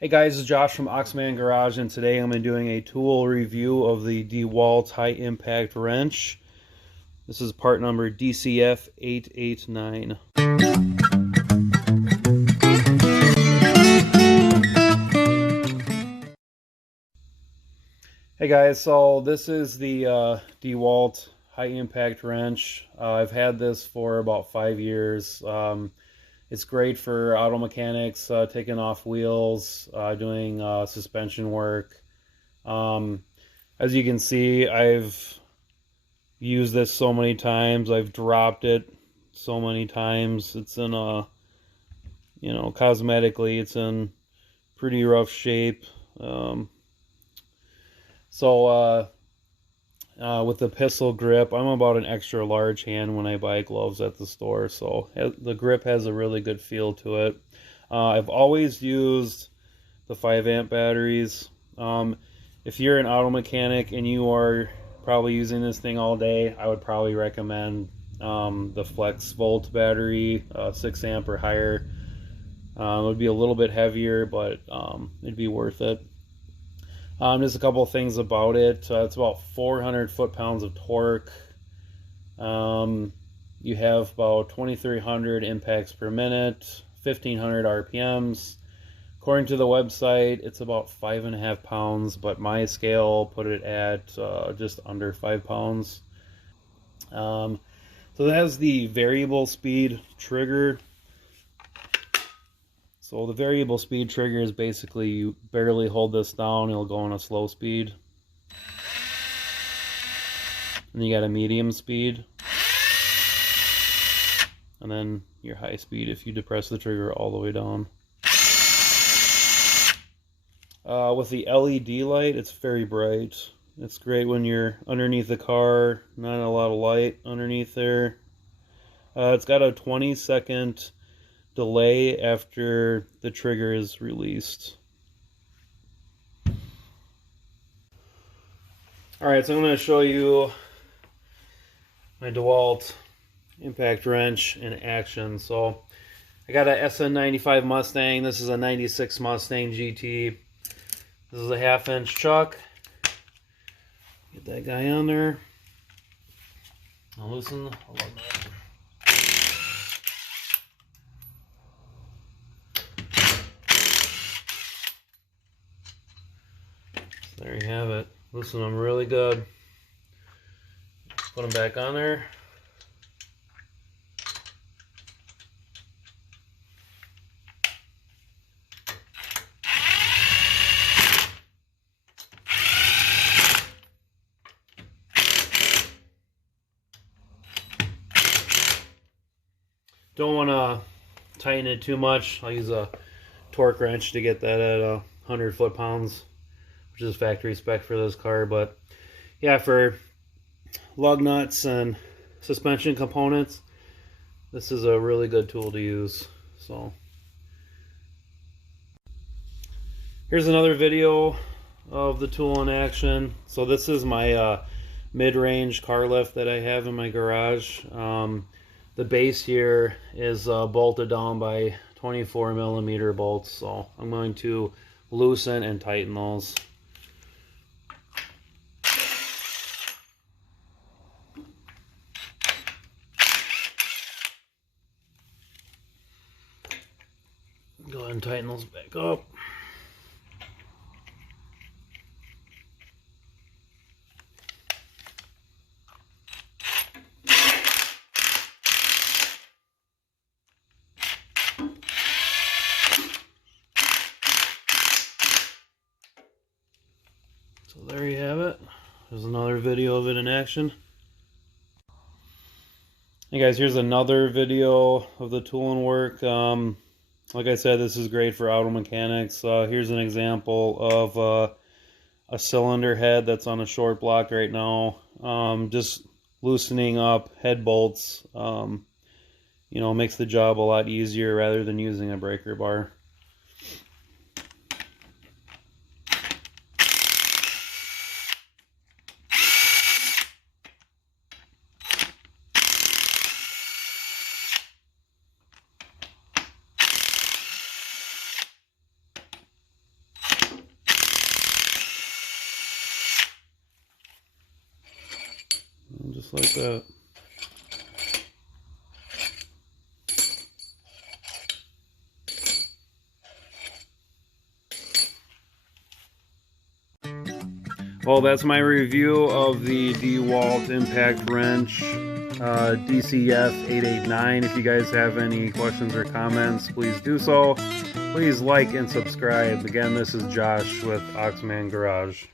Hey guys, this is Josh from Oxman Garage, and today I'm doing a tool review of the Dewalt Impact Wrench. This is part number DCF889. Hey guys, so this is the Dewalt Impact Wrench. I've had this for about 5 years. It's great for auto mechanics, taking off wheels, doing suspension work. As you can see, I've used this so many times. I've dropped it so many times. It's in cosmetically, it's in pretty rough shape. With the pistol grip, I'm about an extra large hand when I buy gloves at the store, so the grip has a really good feel to it. I've always used the 5-amp batteries. If you're an auto mechanic and you are probably using this thing all day, I would probably recommend the Flex Volt battery, 6-amp or higher. It would be a little bit heavier, but it'd be worth it. Just a couple of things about it. It's about 400 foot-pounds of torque. You have about 2,300 impacts per minute, 1,500 RPMs. According to the website, it's about 5.5 pounds, but my scale put it at just under 5 pounds. So it has the variable speed trigger. So the variable speed trigger is basically you barely hold this down, it'll go on a slow speed. And you got a medium speed. And then your high speed if you depress the trigger all the way down. With the LED light, it's very bright. It's great when you're underneath the car, not a lot of light underneath there. It's got a 20-second delay after the trigger is released. Alright, so I'm going to show you my Dewalt Impact Wrench in action. So I got a SN95 Mustang. This is a 96 Mustang GT. This is a 1/2-inch chuck. Get that guy on there. I'll loosen the lug nut. There you have it. Loosen them really good. Put them back on there. Don't want to tighten it too much. I'll use a torque wrench to get that at 100 foot-pounds, which is factory spec for this car. But yeah, for lug nuts and suspension components, this is a really good tool to use. So here's another video of the tool in action. So this is my mid-range car lift that I have in my garage. The base here is bolted down by 24mm bolts, so I'm going to loosen and tighten those. Go ahead and tighten those back up. So there you have it. There's another video of it in action. Hey guys, here's another video of the tool and work. Like I said, this is great for auto mechanics. Here's an example of a cylinder head that's on a short block right now. Just loosening up head bolts, makes the job a lot easier rather than using a breaker bar. Just like that. Well, that's my review of the Dewalt Impact Wrench DCF889. If you guys have any questions or comments, please do so. Please like and subscribe. Again, this is Josh with Oxman Garage.